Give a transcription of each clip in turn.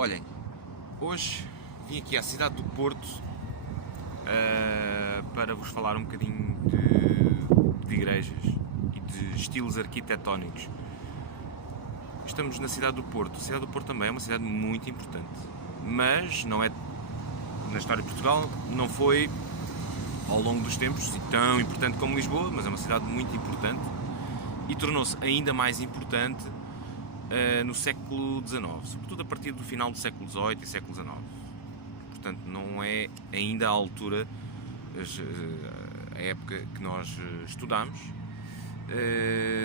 Olhem, hoje vim aqui à cidade do Porto para vos falar um bocadinho de igrejas e de estilos arquitetónicos. Estamos na cidade do Porto. A cidade do Porto também é uma cidade muito importante, mas não é, na história de Portugal, não foi ao longo dos tempos tão importante como Lisboa, mas é uma cidade muito importante e tornou-se ainda mais importante no século XIX, sobretudo a partir do final do século XVIII e século XIX. Portanto, não é ainda a altura, a época que nós estudamos,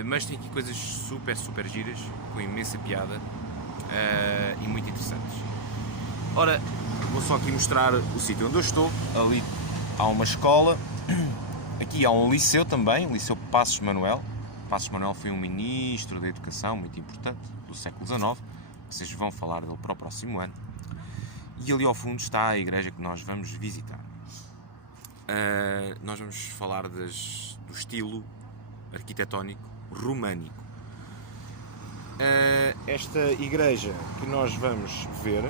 mas tem aqui coisas super giras, com imensa piada e muito interessantes. Ora, vou só aqui mostrar o sítio onde eu estou. Ali há uma escola, aqui há um liceu também, o Liceu Passos Manuel. Passos Manuel foi um ministro da Educação muito importante do século XIX, vocês vão falar dele para o próximo ano. E ali ao fundo está a igreja que nós vamos visitar. Nós vamos falar do estilo arquitetónico românico. Esta igreja que nós vamos ver,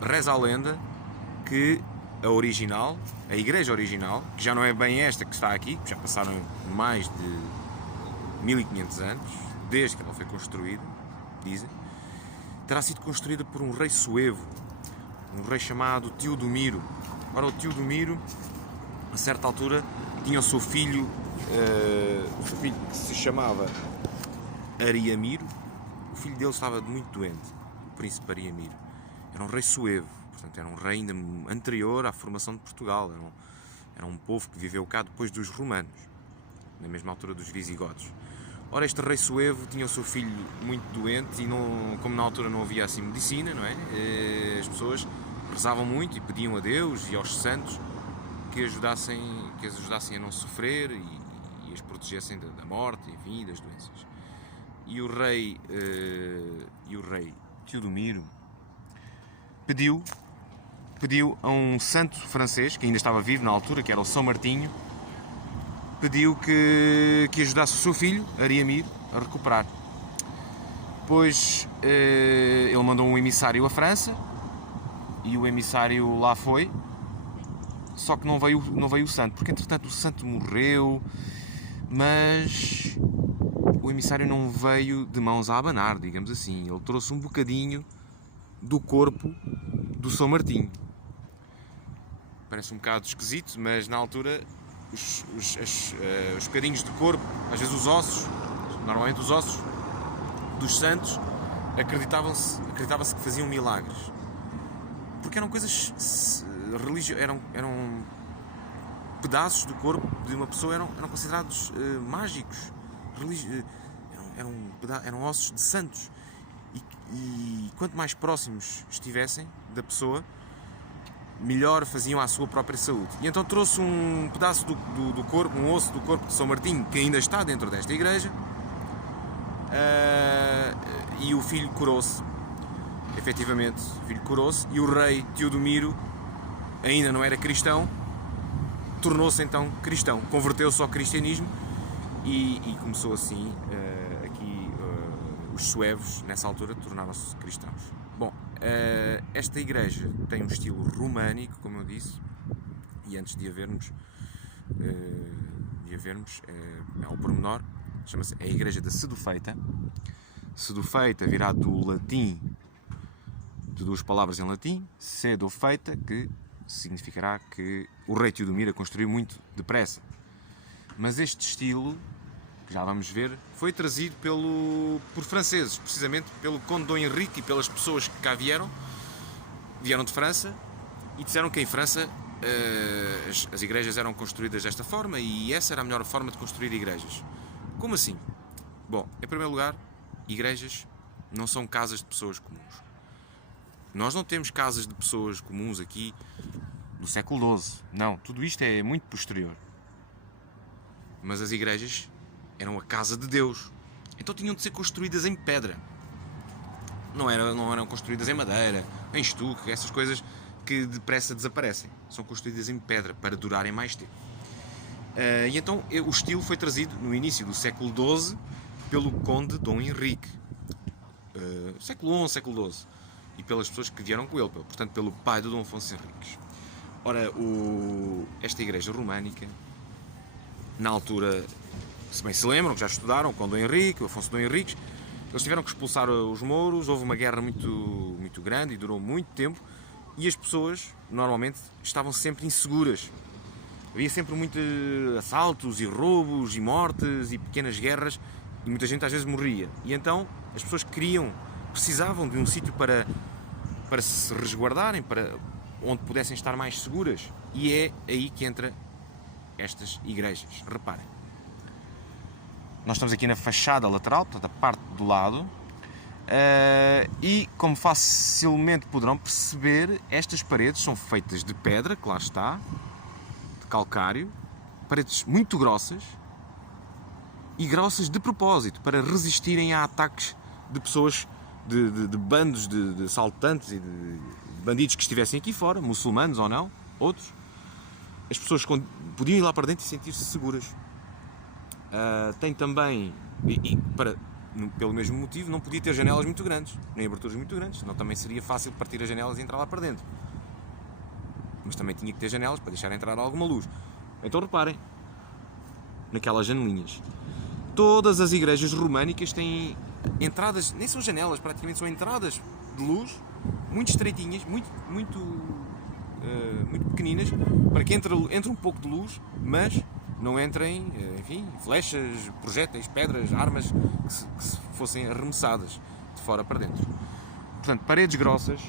reza a lenda que a igreja original, que já não é bem esta que está aqui, que já passaram mais de 1500 anos, desde que ela foi construída, dizem, terá sido construída por um rei suevo, um rei chamado Teodomiro. Ora, o Teodomiro, a certa altura, tinha o seu filho que se chamava Ariamiro. O filho dele estava muito doente, o príncipe Ariamiro. Era um rei suevo, portanto era um rei ainda anterior à formação de Portugal. Era um povo que viveu cá depois dos romanos, na mesma altura dos visigodos. Ora, este rei suevo tinha o seu filho muito doente e, como na altura não havia assim medicina, não é? As pessoas rezavam muito e pediam a Deus e aos santos que as ajudassem a não sofrer e as protegessem da morte, enfim, das doenças. E o rei Teodomiro pediu a um santo francês, que ainda estava vivo na altura, que era o São Martinho, pediu que ajudasse o seu filho, Ariamir, a recuperar. Depois ele mandou um emissário à França e o emissário lá foi, só que não veio o santo, porque entretanto o santo morreu, mas o emissário não veio de mãos a abanar, digamos assim. Ele trouxe um bocadinho do corpo do São Martinho. Parece um bocado esquisito, mas na altura os bocadinhos de corpo, às vezes os ossos, normalmente os ossos dos santos, acreditava-se que faziam milagres, porque eram coisas eram pedaços do corpo de uma pessoa, eram considerados mágicos, eram ossos de santos, e quanto mais próximos estivessem da pessoa, melhor faziam à sua própria saúde. E então trouxe um pedaço do corpo, um osso do corpo de São Martinho, que ainda está dentro desta igreja, e o filho curou-se. Efetivamente, o filho curou-se, e o rei Teodomiro ainda não era cristão, tornou-se então cristão, converteu-se ao cristianismo e começou assim, os suevos, nessa altura, tornaram-se cristãos. Bom, esta igreja tem um estilo românico, como eu disse, e antes de a vermos, ao pormenor, chama-se a Igreja da Sedufeita. Sedufeita virá do latim, de duas palavras em latim, sedofeita, que significará que o rei Teodomiro a construiu muito depressa. Mas este estilo, que já vamos ver, foi trazido por franceses, precisamente pelo Conde Dom Henrique e pelas pessoas que cá vieram de França, e disseram que em França as igrejas eram construídas desta forma e essa era a melhor forma de construir igrejas. Como assim? Bom, em primeiro lugar, igrejas não são casas de pessoas comuns. Nós não temos casas de pessoas comuns aqui do século XII. Não, tudo isto é muito posterior. Mas as igrejas eram a casa de Deus. Então tinham de ser construídas em pedra. Não eram construídas em madeira, em estuque, essas coisas que depressa desaparecem. São construídas em pedra para durarem mais tempo. E então o estilo foi trazido no início do século XII pelo Conde Dom Henrique. Século XI, século XII. e pelas pessoas que vieram com ele, portanto pelo pai do Dom Afonso Henriques. Ora, esta igreja românica, na altura, se bem se lembram, que já estudaram com Dom Henrique, o Afonso Dom Henriques, eles tiveram que expulsar os mouros, houve uma guerra muito grande e durou muito tempo, e as pessoas, normalmente, estavam sempre inseguras. Havia sempre muitos assaltos e roubos e mortes e pequenas guerras, e muita gente às vezes morria. E então as pessoas precisavam de um sítio para se resguardarem, onde pudessem estar mais seguras. E é aí que entra estas igrejas. Reparem. Nós estamos aqui na fachada lateral, portanto a parte do lado, e como facilmente poderão perceber, estas paredes são feitas de pedra, que lá está, de calcário, paredes muito grossas, e grossas de propósito, para resistirem a ataques de pessoas, de bandos de assaltantes e de bandidos que estivessem aqui fora, muçulmanos ou não, outros. As pessoas podiam ir lá para dentro e sentir-se seguras. Tem também, pelo mesmo motivo, não podia ter janelas muito grandes, nem aberturas muito grandes, senão também seria fácil partir as janelas e entrar lá para dentro. Mas também tinha que ter janelas para deixar entrar alguma luz. Então reparem, naquelas janelinhas. Todas as igrejas românicas têm entradas, nem são janelas, praticamente são entradas de luz, muito estreitinhas, muito pequeninas, para que entre um pouco de luz, mas não entrem, enfim, flechas, projéteis, pedras, armas que se fossem arremessadas de fora para dentro. Portanto, paredes grossas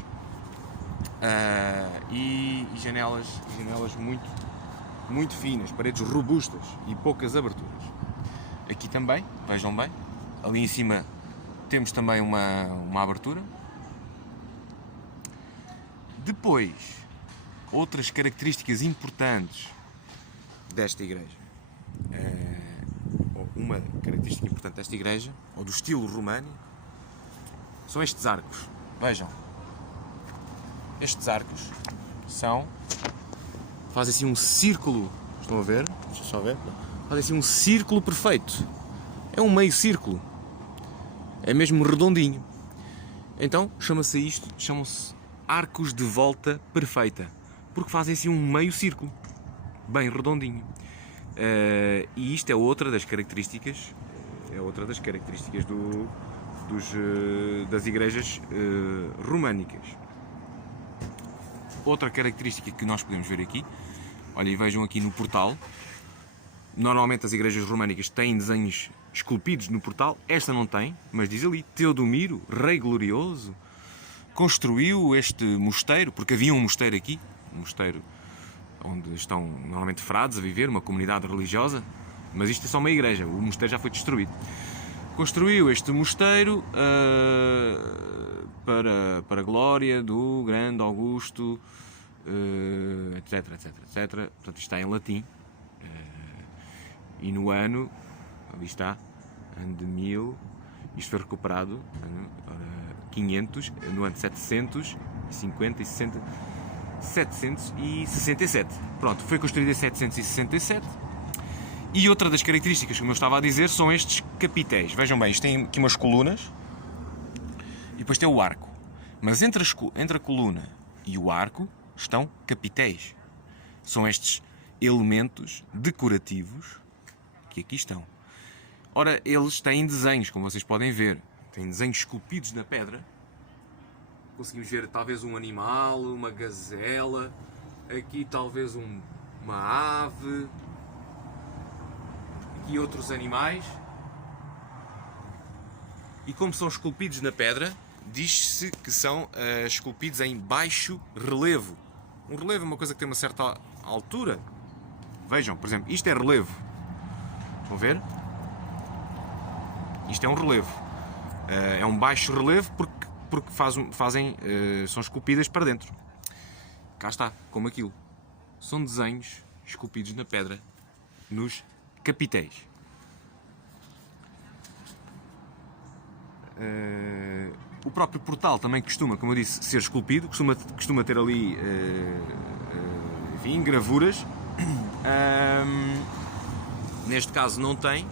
e janelas muito finas, paredes robustas e poucas aberturas. Aqui também, vejam bem, ali em cima temos também uma abertura. Depois, outras características importantes desta igreja. Uma característica importante desta igreja, ou do estilo românico, são estes arcos. Vejam, estes arcos fazem assim um círculo, estão a ver? Deixa eu só ver. Fazem assim um círculo perfeito. É um meio círculo. É mesmo redondinho. Então, chamam-se arcos de volta perfeita, porque fazem assim um meio círculo, bem redondinho. E isto é outra das características, das igrejas românicas. Outra característica que nós podemos ver aqui, olha, e vejam aqui no portal. Normalmente as igrejas românicas têm desenhos esculpidos no portal, esta não tem, mas diz ali: Teodomiro, rei glorioso, construiu este mosteiro, porque havia um mosteiro aqui, um mosteiro onde estão normalmente frades a viver, uma comunidade religiosa, mas isto é só uma igreja, o mosteiro já foi destruído. Construiu este mosteiro para a glória do grande Augusto, etc. Portanto, isto está em latim. E no ano, ali está, ano de 1000, isto foi recuperado, 500, no ano 750 e 60, 767. Pronto, foi construído em 767. E outra das características, como eu estava a dizer, são estes capitéis. Vejam bem, isto tem aqui umas colunas e depois tem o arco. Mas entre a coluna e o arco estão capitéis. São estes elementos decorativos que aqui estão. Ora, eles têm desenhos, como vocês podem ver. Têm desenhos esculpidos na pedra. Conseguimos ver talvez um animal, uma gazela. Aqui talvez uma ave. Aqui outros animais. E como são esculpidos na pedra, diz-se que são esculpidos em baixo relevo. Um relevo é uma coisa que tem uma certa altura. Vejam, por exemplo, isto é relevo. Vão ver? Isto é um relevo. É um baixo relevo porque são esculpidas para dentro. Cá está, como aquilo. São desenhos esculpidos na pedra, nos capitéis. O próprio portal também costuma, como eu disse, ser esculpido. Costuma ter ali enfim, gravuras. Neste caso não tem,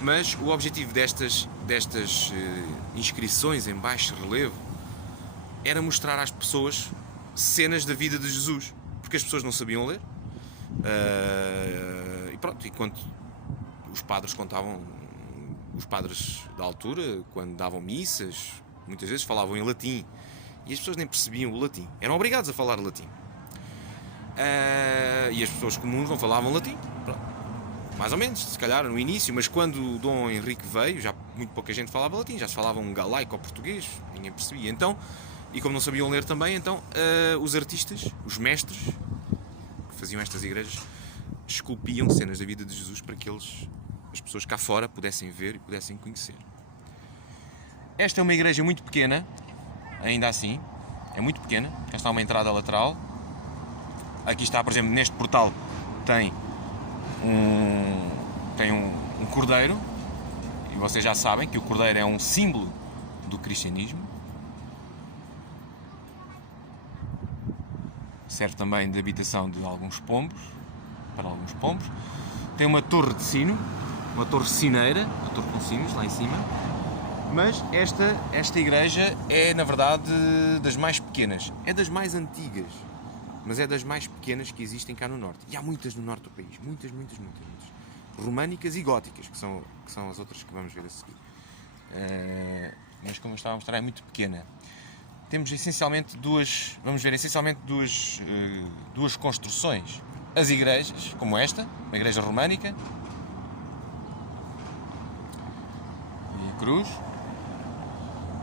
mas o objetivo destas inscrições em baixo relevo era mostrar às pessoas cenas da vida de Jesus, porque as pessoas não sabiam ler. E pronto, e quando os padres contavam, os padres da altura, quando davam missas, muitas vezes falavam em latim, e as pessoas nem percebiam o latim, eram obrigados a falar latim. E as pessoas comuns não falavam latim, pronto. Mais ou menos, se calhar no início, mas quando o Dom Henrique veio, já muito pouca gente falava latim, já se falava um galaico ou português, ninguém percebia. Então, e como não sabiam ler também, então os artistas, os mestres que faziam estas igrejas, esculpiam cenas da vida de Jesus para que as pessoas cá fora pudessem ver e pudessem conhecer. Esta é uma igreja muito pequena, ainda assim, é muito pequena. Esta é uma entrada lateral. Aqui está, por exemplo, neste portal tem um cordeiro, e vocês já sabem que o cordeiro é um símbolo do cristianismo. Serve também de habitação de alguns pombos, para alguns pombos. Tem uma torre de sino, uma torre sineira, uma torre com sinos lá em cima. Mas esta igreja é, na verdade, das mais pequenas. É das mais antigas, mas é das mais pequenas que existem cá no norte. E há muitas no norte do país, muitas. Românicas e góticas, que são as outras que vamos ver a seguir. Mas como eu estava a mostrar, é muito pequena. Temos essencialmente duas construções. As igrejas, como esta, uma igreja românica, e cruz.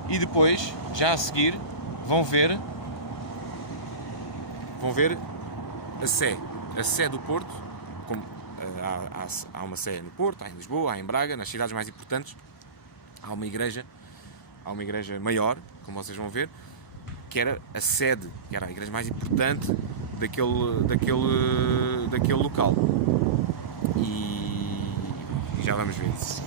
E depois, já a seguir, vão ver a Sé do Porto. Como, há uma Sé no Porto, há em Lisboa, há em Braga, nas cidades mais importantes. Há uma igreja maior, como vocês vão ver, que era a sede, que era a igreja mais importante daquele local. E já vamos ver isso.